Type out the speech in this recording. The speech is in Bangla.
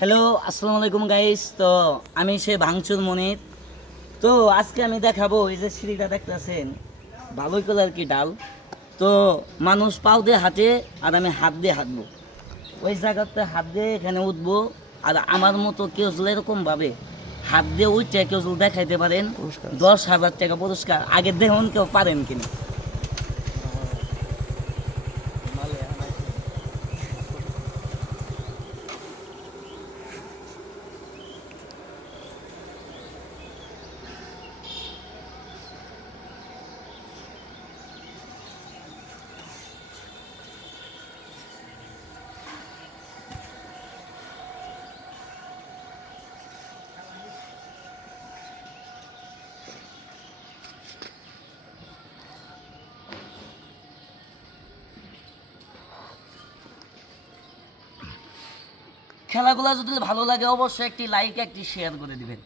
হ্যালো, আসসালামু আলাইকুম গাইস। তো আমি সে ভাঙচুর মনির। তো আজকে আমি দেখাবো এই যে সিঁড়িটা দেখতেছেন, ভালোই করে আর কি ডাল। তো মানুষ পাও দিয়ে হাঁটে আর আমি হাত দিয়ে হাঁটবো। ওই জায়গাতে হাত দিয়ে এখানে উঠবো। আর আমার মতো কেউ যদি এরকমভাবে হাত দিয়ে উঠে কেউ যদি দেখাইতে পারেন, 10,000 টাকা পুরস্কার। আগে দেখুন কেউ পারেন কিনা। খেলাগুলো যদি ভালো লাগে অবশ্যই একটি লাইক একটি শেয়ার করে দিবেন।